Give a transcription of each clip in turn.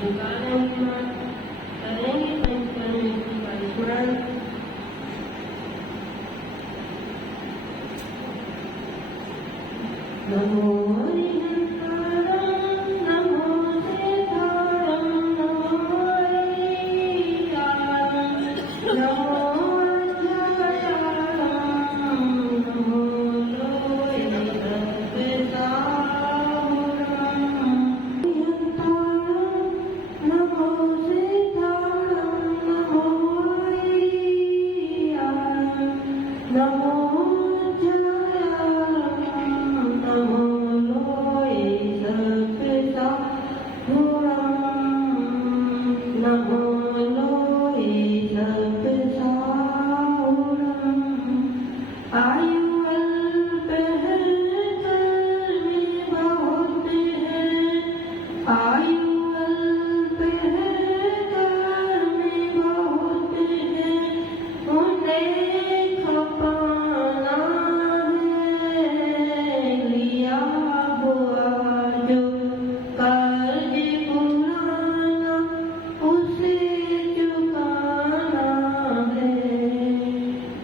करेंगे पंचकर्म का स्मरण। नमो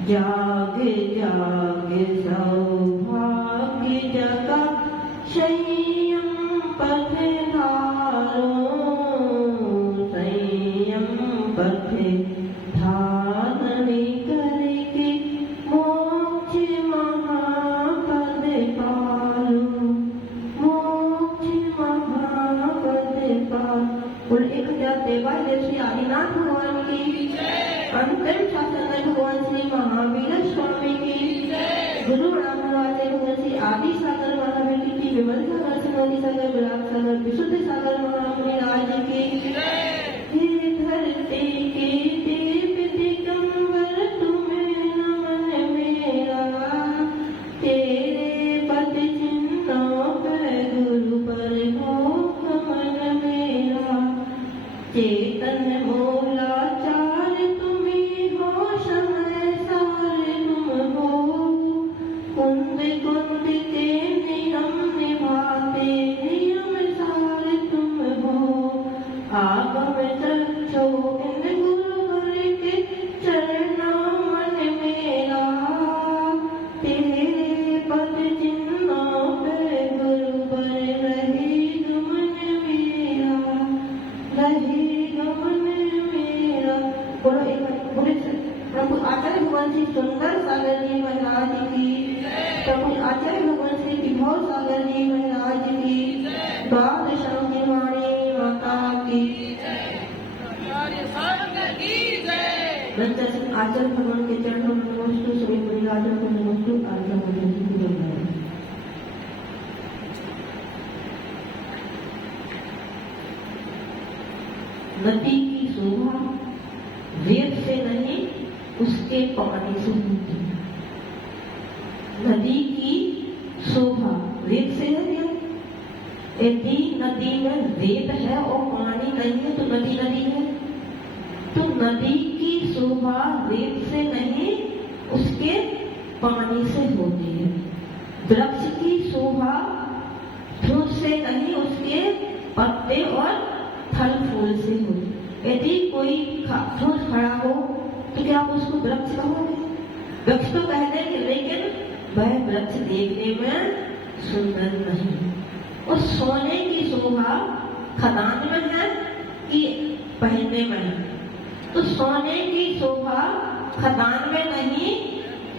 जाग जाग सौभाग्य जगा संयम पथधारो संयम पथ धारण करके मोक्ष महापद पालो मोक्ष महापद पालो। कुल 1023 श्री आदिनाथ भगवान की अंतिम शासन भगवान श्री महावीर स्वामी की गुरु रामवाले भगवान श्री आदि सागर महावीर की विमल सागर समाधि सागर विराट सागर विशुद्ध सागर महामुनि राज की हे धरती के देव दिगंबर तुम्हें नमन मेरा तेरे पद चिन्हों पे गुरु पर हो गमन मेरा चेतन मोला कुंद कुंद के नियम निभाते नियम सार तुम हो आगम रक्षो इन गुरुवर के चरणों मन मेरा तेरे पद चिन्हों पे गुरु पर रही गमन मेरा रही गमन मेरा। बोलो एक बोले प्रभु आचार्य भगवान श्री सुंदर सागर जी महाराज की प्रभु आचार्य भगवान श्री विभोर सागर जी महाराज की द्वादशां की वाणी माता की आचार्य भगवान के चरणों में नमस्ते सभी परिवारों को नमस्ते आज्ञा नदी की शोभा वेद से नहीं उसके पानी से होती है। नदी की शोभा वेद से है क्या? यदि नदी में वेद है और पानी नहीं है तो नदी नदी है। तो नदी की शोभा वेद से नहीं उसके पानी से होती है। वृक्ष की शोभा धूप से नहीं उसके पत्ते और फल फूल से होती है। यदि कोई फूल खड़ा हो तो क्या आप उसको वृक्ष कहोगे? वृक्ष तो कह देंगे लेकिन वह वृक्ष देखने में सुंदर नहीं। और सोने की शोभा खदान में है कि पहनने में है? तो सोने की शोभा खदान में नहीं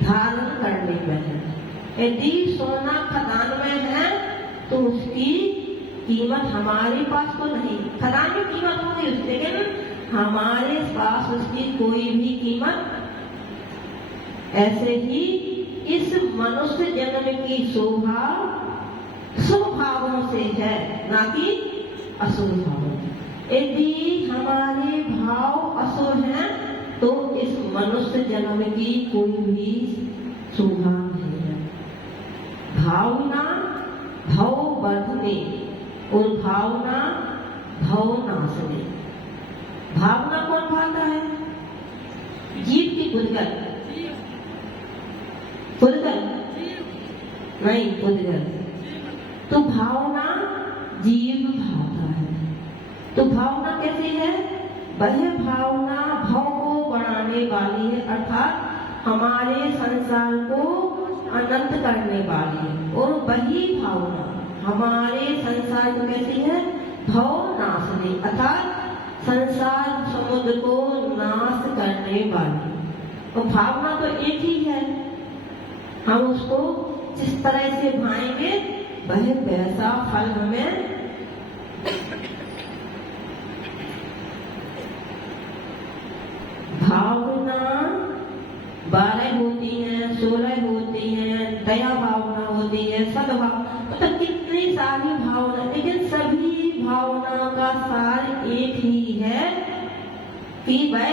धारण करने में है। यदि सोना खदान में है तो उसकी कीमत हमारे पास तो नहीं, खदान में कीमत होगी उसकी लेकिन हमारे पास उसकी कोई भी कीमत। ऐसे ही इस मनुष्य जन्म की शोभा शुभ भावों से है ना कि अशुभ भावों। यदि हमारे भाव अशुभ हैं तो इस मनुष्य जन्म की कोई भी शोभा नहीं है। भावना भव वर्धने और भावना भव नाशने। भावना कौन भाता है? जीव की पुद्गल पुद्गल नहीं पुद्गल। तो भावना जीव भाता है। तो भावना वह भावना भव को बढ़ाने वाली है, अर्थात हमारे संसार को अनंत करने वाली है। और वही भावना हमारे संसार को कैसी है? भव नाशनी, अर्थात संसार समुद्र को नाश करने वाली। और भावना तो एक ही है, हम उसको जिस तरह से भाएंगे वह वैसा फल हमें भावना 12 होती है, 16 होती है, दया भावना होती है, सद्भाव, मतलब कितनी सारी भावना, लेकिन सभी भावना का सार एक ही है कि वह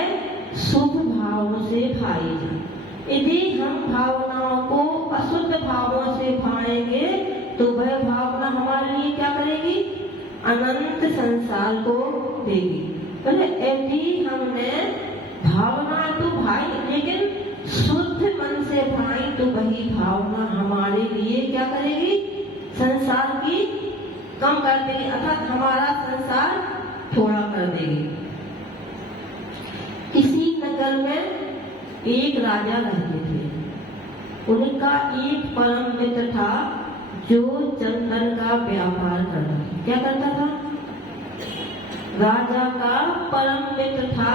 शुभ भाव से भाई जाए। यदि हम भावनाओं को अशुद्ध भावों से भाएंगे तो वह भावना हमारे लिए क्या करेगी? अनंत संसार को देगी। तो यदि हमने भावना तो भाई, लेकिन शुद्ध मन से भाई, तो वही भावना हमारे लिए क्या करेगी? संसार की कम कर देगी, अर्थात हमारा संसार थोड़ा कर देगी। किसी नगर में एक राजा रहते थे। उनका एक परम मित्र था जो चंदन का व्यापार करता था। क्या करता था? राजा का परम मित्र था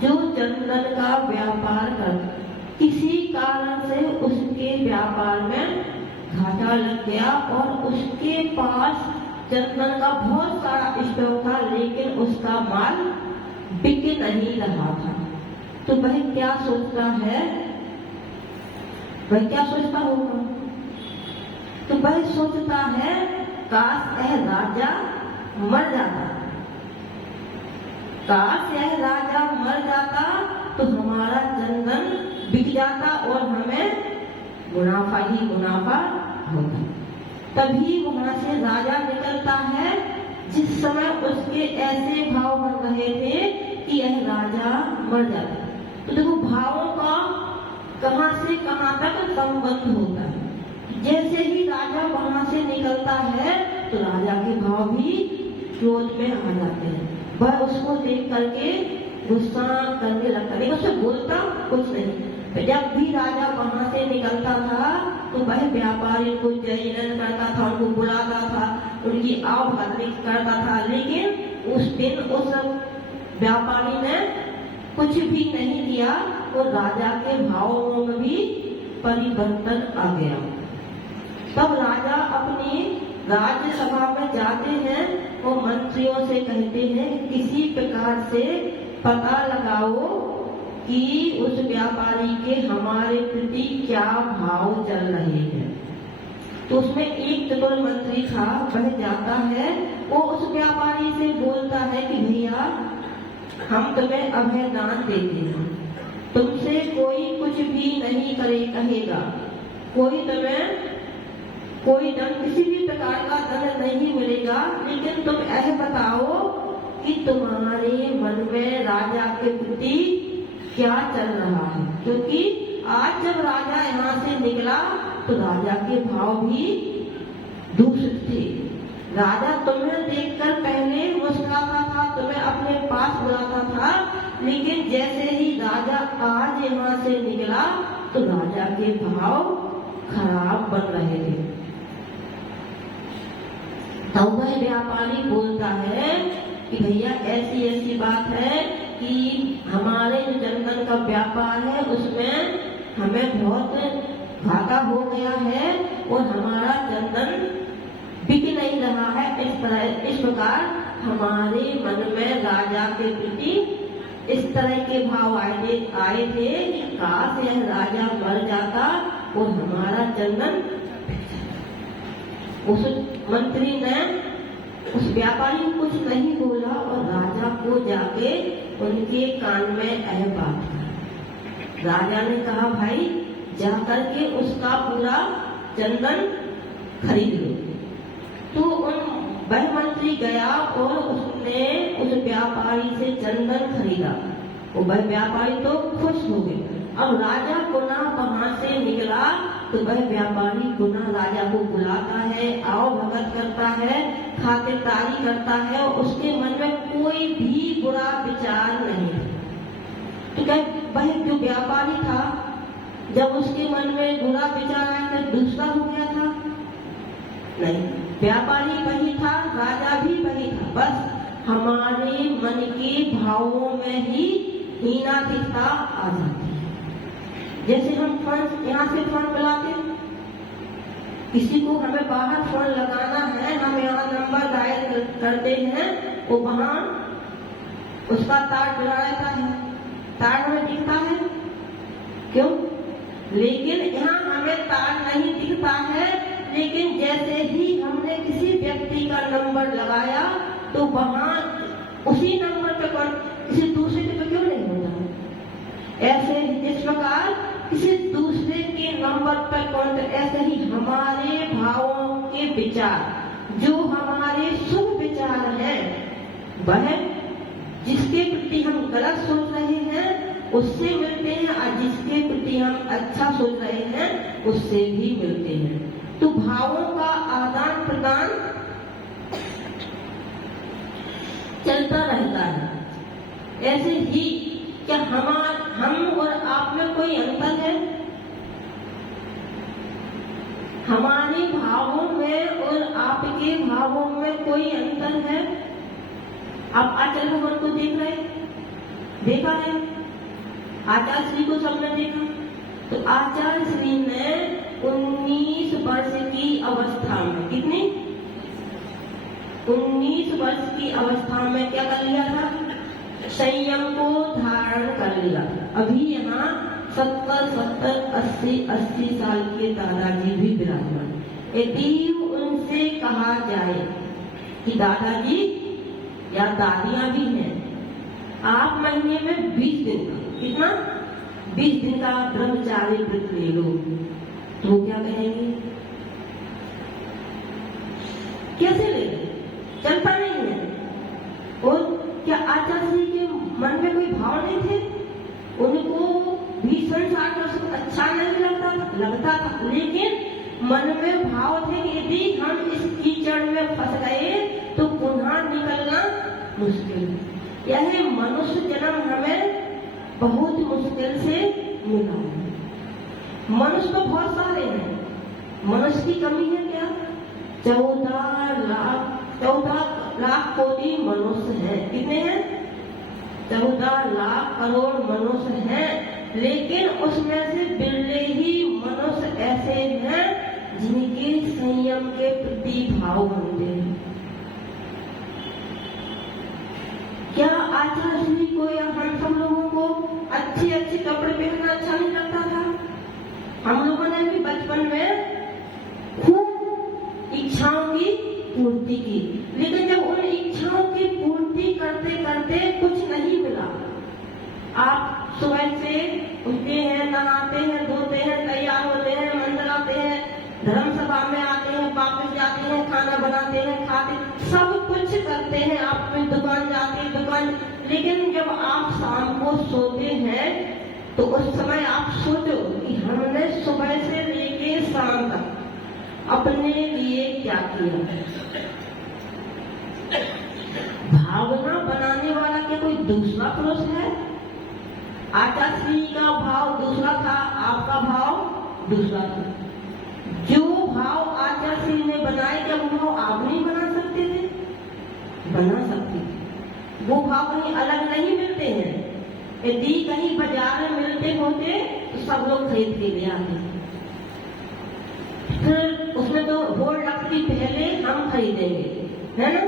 जो चंदन का व्यापार करता। किसी कारण से उसके व्यापार में घाटा लग गया और उसके पास चंदन का बहुत सारा स्टॉक था, लेकिन उसका माल बिक नहीं रहा था। तो वह क्या सोचता है? वह क्या सोचता होगा? तो वह सोचता है काश यह राजा मर जाता, काश यह राजा मर जाता तो हमारा चंदन बिक जाता और हमें मुनाफा ही मुनाफा होता। तभी वहां से राजा निकलता है, जिस समय उसके ऐसे भाव बन रहे थे कि यह राजा मर जाता। तो देखो भावों का कहां से कहां तक संबंध होता है। जैसे ही राजा वहां से निकलता है तो राजा के भाव भी क्रोध में आ जाते हैं। वह उसको देख करके गुस्सा करने लगता, लेकिन उससे बोलता कुछ नहीं। जब भी राजा वहां से निकलता था तो वह व्यापारी को जयन करता था, उनको बुलाता था, उनकी आवभगत करता था, लेकिन उस दिन उस व्यापारी ने कुछ भी नहीं किया और राजा के भावों में भी परिवर्तन आ गया। तब राजा अपनी राज्यसभा में जाते हैं और मंत्रियों से कहते हैं किसी प्रकार से पता लगाओ कि उस व्यापारी के हमारे प्रति क्या भाव चल रहे हैं। तो उसमें एक चतुर मंत्री था, वह जाता है, वो उस व्यापारी से बोलता है कि भैया हम तुम्हें अभय दान देते हैं, तुमसे कोई कुछ भी नहीं कहेगा, कोई दंड, किसी भी प्रकार का दंड नहीं मिलेगा, लेकिन तुम यह बताओ कि तुम्हारे मन में राजा के प्रति क्या चल रहा है। क्योंकि आज जब राजा यहाँ से निकला तो राजा के भाव भी दूषित थे। राजा तुम्हें देखकर पहले मुस्कुराता था, तुम्हें अपने पास बुलाता था, लेकिन जैसे ही राजा आज यहाँ से निकला तो राजा के भाव खराब बन रहे थे। तब वह व्यापारी बोलता है कि भैया ऐसी बात है कि हमारे जो चंदन का व्यापार है उसमें हमें बहुत घाटा हो गया है और हमारा चंदन बिक नहीं रहा है। इस प्रकार हमारे मन में राजा के प्रति इस तरह के भाव आए थे कि काश यह राजा मर जाता और हमारा चंदन। उस मंत्री ने उस व्यापारी को कुछ नहीं बोला और राजा को जाके उनके कान में यह बात कही। राजा ने कहा भाई जाकर के उसका पूरा चंदन खरीद लो। तो वह मंत्री गया और उसने उस व्यापारी से चंदन खरीदा और वह व्यापारी तो खुश हो गया। अब राजा पुनः वहां से निकला तो वह व्यापारी पुनः राजा को बुलाता है, आओ भगत करता है, खातिरदारी करता है, उसके मन में कोई भी बुरा विचार नहीं। तो क्या वह जो व्यापारी था, जब उसके मन में बुरा विचार आया तो दूसरा हो गया था? नहीं, व्यापारी वही था, राजा भी वही था, बस हमारे मन के भावों में ही हीनाधिकता आ जाती है। जैसे हम फोन यहाँ से फोन बुलाते, किसी को हमें बाहर फोन लगाना है, हम यहाँ नंबर डायल करते हैं, वो वहां उसका तार जुड़ा रहता है, तार हमें दिखता है, क्यों? लेकिन यहाँ हमें तार नहीं दिखता है, लेकिन जैसे ही हमने किसी व्यक्ति का नंबर लगाया तो वहां उसी नंबर पे कौन किसी दूसरे के तो क्यों नहीं होता? ऐसे जिस प्रकार किसी दूसरे के नंबर पर कौन, ऐसे ही हमारे भावों के विचार, जो हमारे शुभ विचार हैं, वह जिसके प्रति हम गलत सोच रहे हैं उससे मिलते हैं, और जिसके प्रति हम अच्छा सोच रहे हैं उससे भी मिलते हैं। तो भावों का आदान प्रदान चलता रहता है। ऐसे ही क्या हम और आप में कोई अंतर है? हमारे भावों में और आपके भावों में कोई अंतर है? आप आचार्य भगवान को देख रहे, देखा है? आचार्य श्री को सबने देखा। तो आचार्य श्री ने 19 वर्ष की अवस्था में, कितनी? 19 वर्ष की अवस्था में क्या कर लिया था? संयम को धारण कर लिया। अभी यहाँ 70-80 साल के दादाजी भी विराजमान। यदि उनसे कहा जाए कि दादाजी या दादियां भी हैं, आप महीने में 20 दिन का, कितना? 20 दिन का ब्रह्मचारी व्रत ले लो, तो क्या कहेंगे? कैसे ले? चलता नहीं है। और क्या आचार्य के मन में कोई भाव नहीं थे? उनको भी संसार का सुख अच्छा नहीं लगता था, लेकिन मन में भाव थे कि यदि हम इस कीचड़ में फंस गए तो पुनः निकलना मुश्किल। यह मनुष्य जन्म हमें बहुत मुश्किल से मिला। मनुष्य तो बहुत सारे हैं, मनुष्य की कमी है क्या? 14 लाख कोटि मनुष्य हैं। कितने हैं? 14 लाख करोड़ मनुष्य हैं, लेकिन उसमें से बिरले ही मनुष्य ऐसे हैं जिनके संयम के प्रति भाव बनते हैं। क्या आचार्य श्री को या हम सब लोगों को अच्छे कपड़े पहनना अच्छा नहीं लगता था? हम लोगों ने भी बचपन में खूब इच्छाओं की पूर्ति की, लेकिन जब उन इच्छाओं की पूर्ति करते करते कुछ नहीं मिला। आप सुबह से उठते हैं, नहाते हैं, धोते हैं, तैयार होते हैं, मंदिर आते हैं, धर्म सभा में आते हैं, वापस जाते हैं, खाना बनाते हैं, खाते, सब कुछ करते हैं, आप दुकान जाते हैं, दुकान, लेकिन जब आप शाम को सोते हैं तो उस समय आप सोचो कि हमने सुबह से लेके शाम तक अपने लिए क्या किया। भावना बनाने वाला क्या कोई दूसरा पुरुष है? आचार्य श्री का भाव दूसरा था, आपका भाव दूसरा था। जो भाव आचार्य श्री ने बनाए, क्या वो भाव आप नहीं बना सकते थे? बना सकते थे। वो भाव कहीं अलग नहीं मिलते हैं। यदि कहीं बाजार में मिलते होते तो सब लोग खरीद के ले आते। फिर उसमें तो बोर्ड लगती, पहले हम खरीदेंगे, है ना?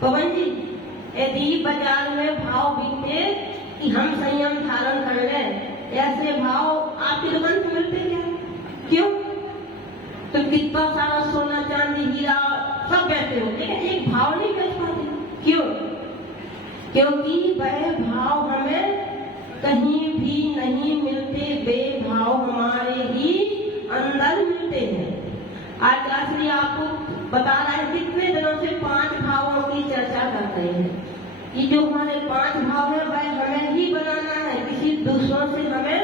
पवन जी, यदि बाजार में भाव बिकते कि हम संयम धारण कर लें, ऐसे भाव आपकी दुकान पे मिलते क्या? क्यों? तो कितना सारा सोना चांदी हीरा सब बेचते हो, लेकिन एक भाव नहीं बेच पाते। क्यों? क्योंकि वह भाव हमें कहीं भी नहीं मिलते, वे भाव हमारे ही अंदर मिलते हैं। आज आश्री आपको बता रहे हैं, कितने दिनों से 5 भावों की चर्चा कर रहे हैं। ये जो हमारे 5 भाव है वह हमें ही बनाना है, किसी दूसरों से हमें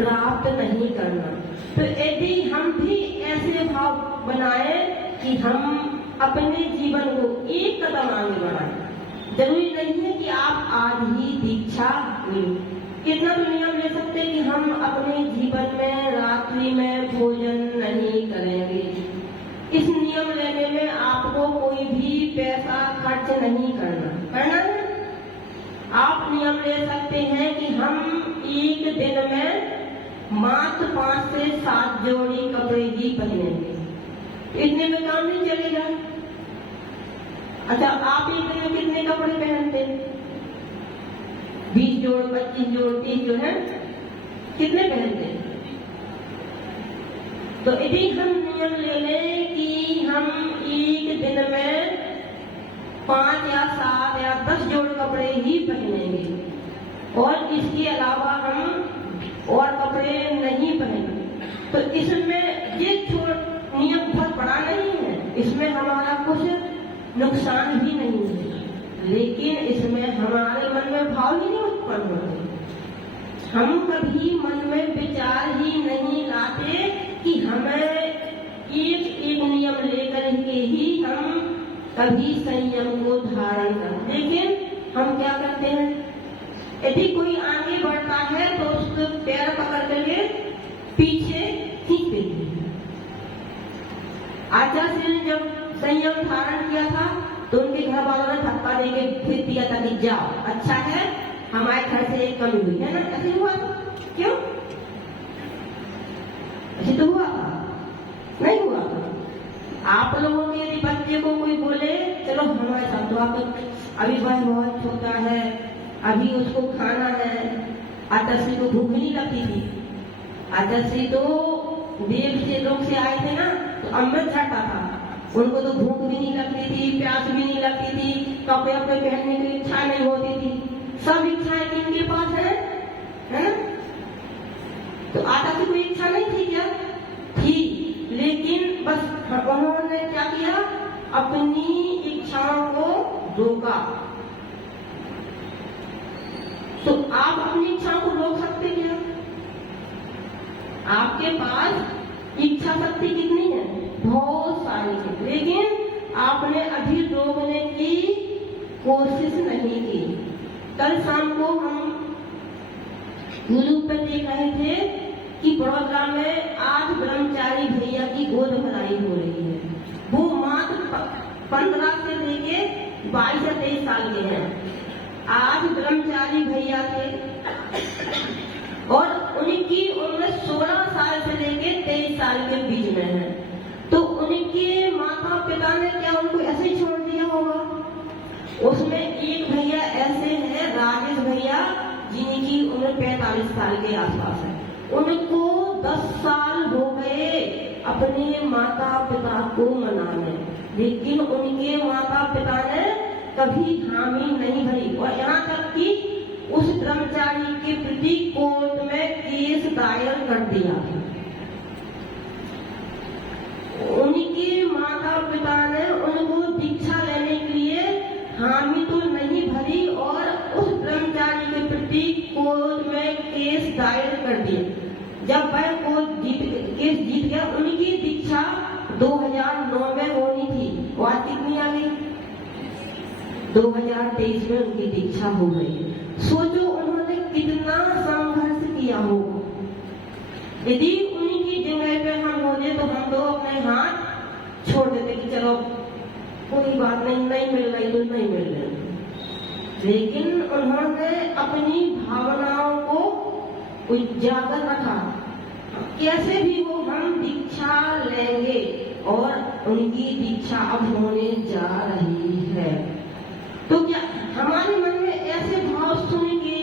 प्राप्त नहीं करना। तो यदि हम भी ऐसे भाव बनाए कि हम अपने जीवन को एक कदम आगे बढ़ाएं, जरूरी नहीं है कि आप आज ही दीक्षा लें। कितना तो नियम ले सकते कि हम अपने जीवन में रात्रि में भोजन नहीं करेंगे। इस नियम लेने में आपको कोई भी पैसा खर्च नहीं करना है। आप नियम ले सकते हैं कि हम एक दिन में मात्र 5 से 7 जोड़ी कपड़े ही पहनेंगे। इतने में काम नहीं चलेगा। अच्छा, आप एक दिन में कितने कपड़े पहनते? 20 जोड़, 25 जोड़, 30 जो है, कितने पहनते? तो यदि हम नियम ले लें कि हम एक दिन में 5 या 7 या 10 जोड़ कपड़े ही पहनेंगे और इसके अलावा हम और कपड़े नहीं पहनेंगे, तो इसमें ये नियम बहुत बड़ा नहीं है, इसमें हमारा कुछ नुकसान भी नहीं है, लेकिन इसमें हमारे मन में भाव ही नहीं उत्पन्न होते। हम कभी मन में विचार ही नहीं लाते कि हमें एक नियम लेकर के ही हम कभी संयम को धारण कर। लेकिन हम क्या करते हैं, यदि कोई आगे बढ़ता है तो उसको पैर पकड़ करके पीछे खींच देते हैं। आचार्य ने जब संयम धारण किया था तो उनके घर वालों ने धक्का देके फिर दिया था कि जाओ, अच्छा है हमारे घर से एक कमी हुई है ना। ऐसे हुआ था? क्यों ऐसे तो हुआ था? नहीं हुआ था। आप लोगों के यदि बच्चे को कोई बोले चलो हमारे साथ, तो आप अभी वह बहुत छोटा है, अभी उसको खाना है। आचार्य को भूख नहीं लगती थी। आचार्य तो देव से लोग से आए थे ना, तो अमृत छाटा था, उनको तो भूख भी नहीं लगती थी, प्यास भी नहीं लगती थी, कपड़े अपने पहनने की इच्छा नहीं होती थी। सब इच्छाएं इनके पास है ना। तो आचार्य को इच्छा नहीं थी क्या? थी, लेकिन बस उन्होंने क्या किया, अपनी इच्छाओं को रोका। तो आप अपनी इच्छाओं को रोक सकते क्या? आपके पास इच्छा शक्ति कितनी है? बहुत सारी है, लेकिन आपने अभी रोकने की कोशिश नहीं की। कल शाम को हम यूट्यूब पर देख रहे थे कि बड़ौदा में आज ब्रह्मचारी भैया की गोद भराई हो रही है। वो मात्र 15 से लेके 22 से 23 साल के हैं। आज ब्रह्मचारी भैया थे और उनकी उम्र 16 साल से लेके 23 साल के बीच में है। तो उनके माता पिता ने क्या उनको ऐसे ही छोड़ दिया होगा? उसमें एक भैया ऐसे हैं, राजेश भैया, जिनकी उम्र 45 साल के आसपास है। उनको 10 साल हो गए अपने माता पिता को मनाने, लेकिन उनके माता पिता ने कभी हामी नहीं भरी और यहाँ तक कि उस ब्रह्मचारी के प्रति कोर्ट में केस दायर कर दिया। उनके माता पिता ने उनको दीक्षा लेने के लिए हामी तो नहीं भरी और उस ब्रह्मचारी के प्रति कोर्ट में केस दायर कर दिया। जब वह केस जीत गया, उनकी दीक्षा 2009 में होनी थी, वो आज कितनी आ गई? 2023 में उनकी दीक्षा हो गई। सोचो उन्होंने कितना संघर्ष किया होगा। यदि उनकी जगह पे हम होते तो हम तो अपने हाथ छोड़ देते कि चलो कोई बात नहीं, नहीं मिल रही तो नहीं मिल रही। लेकिन उन्होंने अपनी भावनाओं को उजागर रखा। कैसे भी वो हम दीक्षा लेंगे और उनकी दीक्षा अब होने जा रही है। तो क्या हमारे मन में ऐसे भाव सुन के,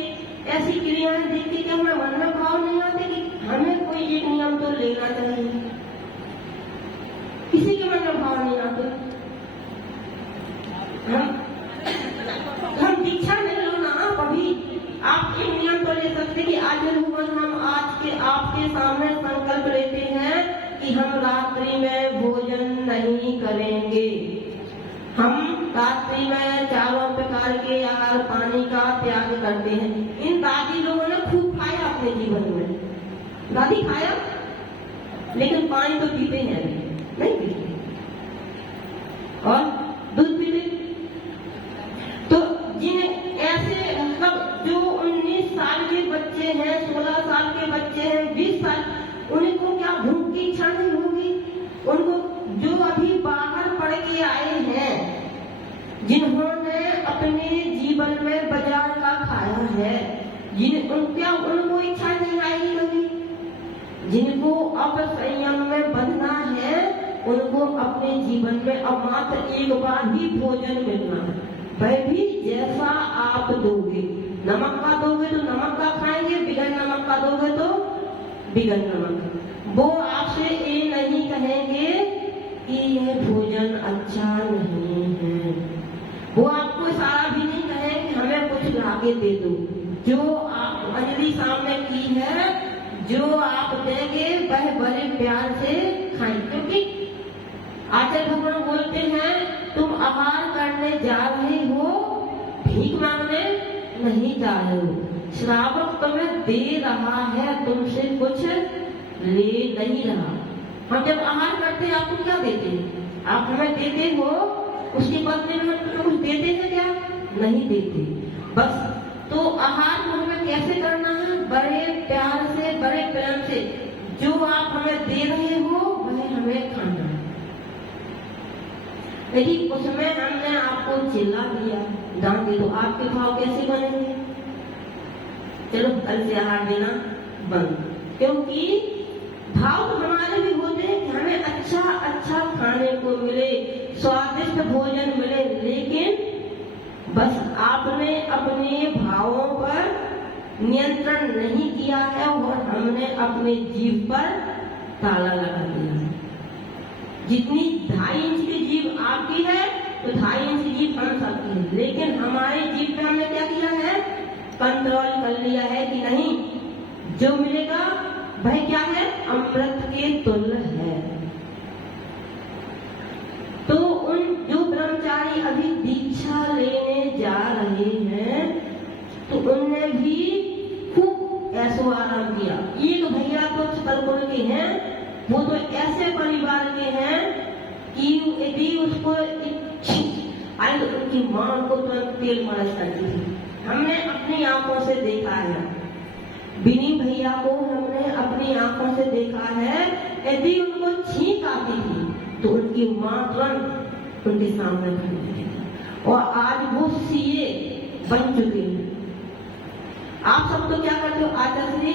ऐसी क्रियाएं देख के हमारे मन में भाव नहीं आते कि हमें कोई एक नियम तो लेना चाहिए? किसी के मन में भाव नहीं आते। हम दीक्षा नहीं लो ना, कभी आप एक नियम तो ले सकते कि आज हम आज के आपके सामने संकल्प लेते हैं कि हम रात्रि में भोजन नहीं करेंगे। हम रात्रि में 4 प्रकार के आहार पानी का त्याग करते हैं। इन दादी लोगों ने खूब खाया अपने जीवन में, दादी खाया, लेकिन पानी तो पीते हैं नहीं पीते, और दूध पीते। तो जिन्हें ऐसे मतलब जो 19 साल के बच्चे हैं, 16 साल के बच्चे हैं, 20 साल, उनको क्या भूख की इच्छा नहीं होगी? उनको जो अभी बाहर पढ़ के आए हैं, जिन्होंने अपने जीवन में बाजार का खाया है, क्या उनको इच्छा नहीं आएगी कभी? जिनको अब संयम में बंधना है, उनको अपने जीवन में अब मात्र एक बार ही भोजन मिलना है, वह भी जैसा आप दोगे। नमक का दोगे तो नमक का खाएंगे, बिगड़ नमक का दोगे तो बिगड़ नमक। वो आपसे ये नहीं कहेंगे कि यह भोजन अच्छा नहीं है, वो आपको सारा भी नहीं कहेंगे हमें कुछ लाके दे दो। जो आप अंजलि सामने की है, जो आप देंगे वह बड़े प्यार से खाएं, क्योंकि आचार्य भगवान बोलते हैं तुम आहार करने जा रहे हो, भीख मांगने नहीं जा रहे हो। श्रावक तुम्हें दे रहा है, तुमसे कुछ ले नहीं रहा। हम जब आहार करते हैं आपको क्या देते हैं? आप हमें देते हो, उसके बदले में हम तुम्हें कुछ देते हैं क्या? नहीं देते। बस तो आहार को हमें कैसे करना है? बड़े प्यार से, बड़े प्रेम से। जो आप हमें दे रहे हो वह हमें खाना है। यदि उसमें हमने आपको चिल्ला दिया, डांट दिया, तो आपके भाव कैसे बनेंगे? चलो कल से आहार देना बंद, क्योंकि भाव तो हमारे भी होते हैं कि हमें अच्छा अच्छा खाने को मिले, स्वादिष्ट भोजन मिले, लेकिन बस आपने अपने भावों पर नियंत्रण नहीं किया है और हमने अपने जीभ पर ताला लगा दिया है। जितनी 2.5 इंच की जीभ आपकी है, तो 2.5 इंच की जीभ हम सबकी है, लेकिन हमारे जीभ पे हमने क्या किया है? कंट्रोल कर लिया है कि नहीं, जो मिलेगा वह क्या है? अमृत के तुल्य है। तो उन जो ब्रह्मचारी अभी दीक्षा लेने जा रहे हैं, तो उनने भी खूब ऐसो आराम किया। एक भैया तो छतरपुर के हैं, वो तो ऐसे परिवार के हैं कि यदि उसको आई तो उनकी मां को तुरंत तेल मालिश करती थी। हमने अपनी आंखों से देखा है, बिनी भैया को हमने अपनी आंखों से देखा है, यदि उनको छींक आती थी तो उनकी मां तुरंत उनके सामने खड़ी थी। और आज वो सीए बन चुके हैं। आप सब तो क्या करते हो? आचार्य जी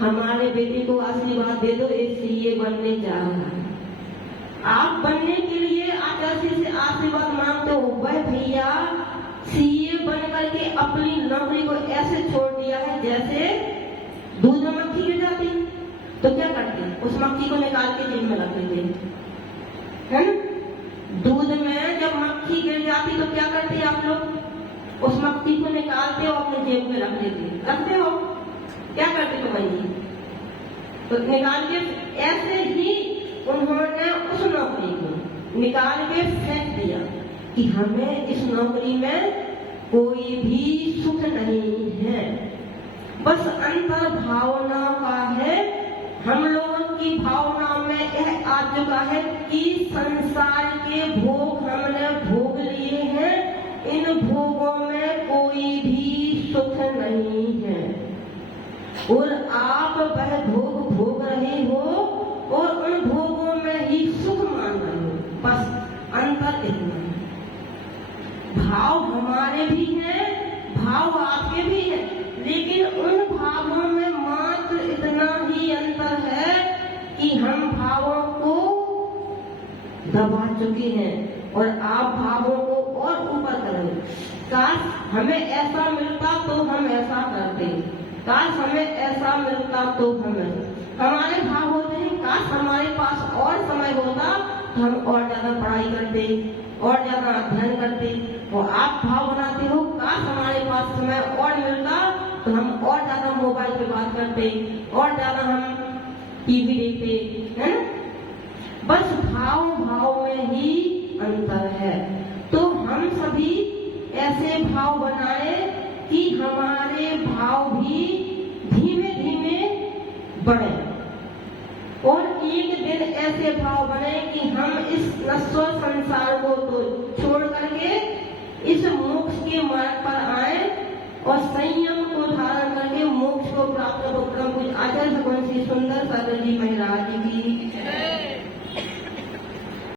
हमारे बेटे को आशीर्वाद दे दो, ये सीए बनने जा रहा है। आप बनने के लिए आचार्य से आशीर्वाद मांगते हो, वह भैया सीए बन करके अपनी नौकरी को ऐसे छोड़ दिया है जैसे दूध में मक्खी गिर जाती। तो क्या करते? उस मक्खी को निकाल के जेब में रख देते हैं। दूध में जब मक्खी गिर जाती तो क्या करते आप लोग? उस मक्खी को निकालते हो, अपने जेब में रख देते, रखते हो। क्या करते हो भाई? तो निकाल के ऐसे ही उन्होंने उस नौकरी को निकाल के फेंक दिया कि हमें इस नौकरी में कोई भी सुख नहीं है। बस अंतर भावना का है। हम लोगों की भावना में यह आ चुका है कि संसार के भोग हमने भोग लिए हैं, इन भोगों में कोई भी सुख नहीं है, और आप वह भोग भोग रहे हो और उन भोगों में ही सुख मान रहे हो। बस अंतर इतना है। भाव हमारे भी हैं, भाव आपके भी हैं, लेकिन उन भावों में मात्र इतना ही अंतर है कि हम भावों को दबा चुके हैं और आप भावों को और ऊपर करें। काश हमें ऐसा मिलता तो हम ऐसा करते, काश हमें ऐसा मिलता तो हमारे भाव होते हैं, काश हमारे पास और समय होता तो हम और ज्यादा पढ़ाई करते, और ज्यादा अध्ययन करते। और आप भाव बनाते हो, काश हमारे पास समय और मिलता तो हम और ज्यादा मोबाइल पे बात करते, और ज्यादा हम टीवी देखते, है ना? बस भाव भाव में ही अंतर है। तो हम सभी ऐसे भाव बनाए कि हमारे भाव भी धीमे धीमे बढ़े और एक दिन ऐसे भाव बने कि हम इस नश्वर संसार को तो छोड़ करके इस मोक्ष के मार्ग पर आए और संयम को धारण करके मोक्ष को प्राप्त हो। परम पूज्य आचार्य भगवान श्री सुंदर सरस्वती जी महाराज